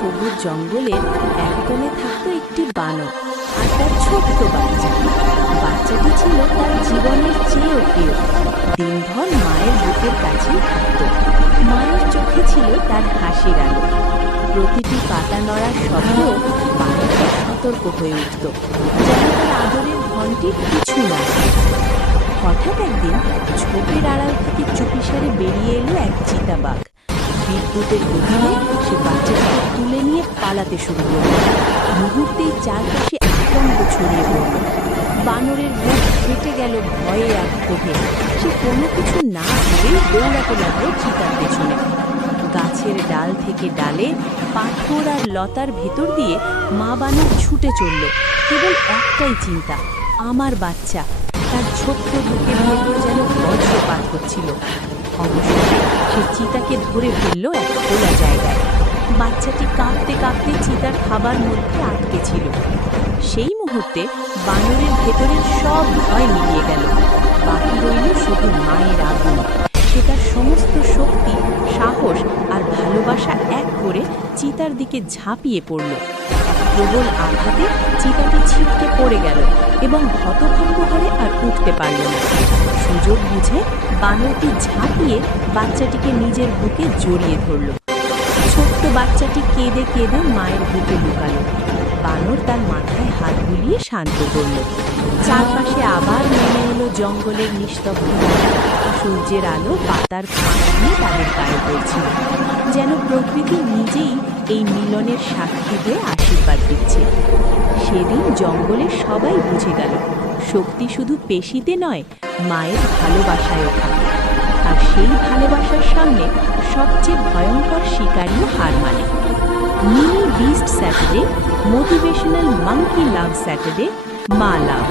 সবুজ জঙ্গলের এক কোণে থাকত একটি বানর আর তার ছোট্ট বাচ্চা। বাচ্চাটি ছিল তার জীবনের চেয়েও প্রিয়। দিনভর মায়ের বুকের কাছেই থাকত। মায়ের চোখে ছিল তার হাসির আলো। প্রতিটি পাতা নড়ার শব্দেও বানরটা সতর্ক হয়ে উঠত, যেন তার আদরের ঘণ্টির কিছু না। হঠাৎ একদিন ঝোপের আড়াল থেকে চুপিসারে বেরিয়ে এলো এক চিতাবাঘ। বিদ্যুতের গতিতে সে বাচ্চাটাকে তুলে নিয়ে পালাতে শুরু করল। মুহূর্তেই চারপাশে আতঙ্ক ছড়িয়ে পড়ল। বানরের বুক ফেটে গেল ভয়ে আর ক্ষোভে। সে কোনো কিছু না ভেবেই দৌড়াতে লাগলো চিতার পেছনে। গাছের ডাল থেকে ডালে, পাথর আর লতার ভেতর দিয়ে মা বানর ছুটে চলল। কেবল একটাই চিন্তা, আমার বাচ্চা। তার ছোট্ট বুকের ভেতর যেন বজ্রপাত হচ্ছিল। অবশেষে সে চিতাকে ধরে ফেলল এক খোলা জায়গায়। বাচ্চাটি কাঁপতে কাঁপতে চিতার খাবার মধ্যে আটকে ছিল। সেই মুহূর্তে বানরের ভেতরের সব ভয় মিলিয়ে গেল। বাকি রইল শুধু মায়ের আগুন। সে তার সমস্ত শক্তি, সাহস আর ভালোবাসা এক করে চিতার দিকে ঝাঁপিয়ে পড়ল। প্রবল আঘাতে চিতাটি ছিটকে পড়ে গেল এবং হতভম্ব হয়ে আর উঠতে পারল না। সুযোগ বুঝে বানরটি ঝাঁপিয়ে বাচ্চাটিকে নিজের বুকে জড়িয়ে ধরল। ছোট্ট বাচ্চাটি কেঁদে কেঁদে মায়ের বুকে লুকালো। বানর তার মাথায় হাত বুলিয়ে শান্ত করল। চারপাশে আবার নেমে এলো জঙ্গলের নিস্তব্ধতা। সূর্যের আলো পাতার ফাঁক দিয়ে তাদের গায়ে পড়ছিল, যেন প্রকৃতি নিজেই এই মিলনের সাক্ষী হয়ে আশীর্বাদ দিচ্ছে। সেদিন জঙ্গলের সবাই বুঝে গেল, শক্তি শুধু পেশিতে নয়, মায়ের ভালোবাসায়ও থাকে। আর সেই ভালোবাসার সামনে সবচেয়ে ভয়ঙ্কর শিকারীও হার মানে। Mini beast Saturday, motivational monkey love Saturday, মা লাভ।